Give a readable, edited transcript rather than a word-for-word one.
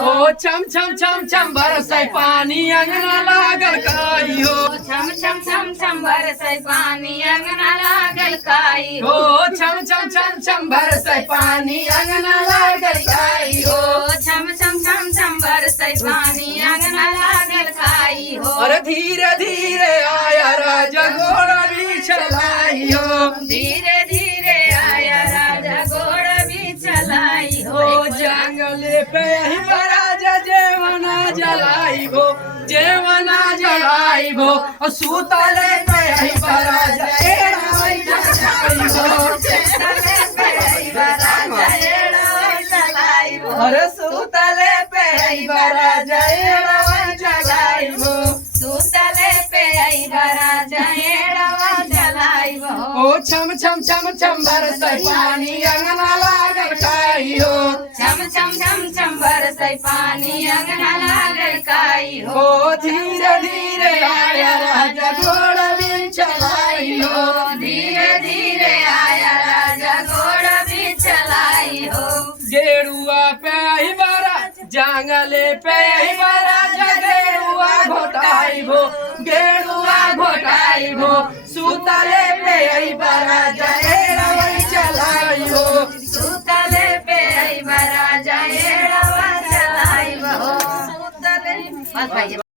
हो छम छम छम छम बरसै पानी अंगना लागल काई हो छम छम छम छम बरसै पानी अंगना लागल काई हो छम छम छम छम बरसै पानी अंगना लागल काई हो छम छम छम छम बरसै पानी अंगना लागल काई हो और धीरे धीरे आया राजा घोड़ा भी चलाई हो धीरे धीरे आया राजा घोड़ा भी चलाई हो हो जंगले पे ही राजा जेवना जलाई हो जेवना जलाई हो और सूतले पे ही राजा एड़ाई जलाई हो अरे सूतले पे ही राजा एड़ाई जलाई हो सूतले पे आई राजा एड़वा जलाई हो ओ छम छम छम छम बरसै पानी अंगना लागल काई हो छम छम छम छम बरसै पानी अंगना लागल काई हो हो धीरे धीरे आया राजा घोड़ा भी चलाई हो धीरे धीरे आया राजा घोड़ा भी चलाई हो गेरुआ पे ही बरा जंगले पे ही बरा गेरुआ घोटाई हो गेरुआ घोटाई हो सूतले पे ही बरा एड़ाई चलाई हो सूतले पे आई राजा एड़वा चलाई हो सूतले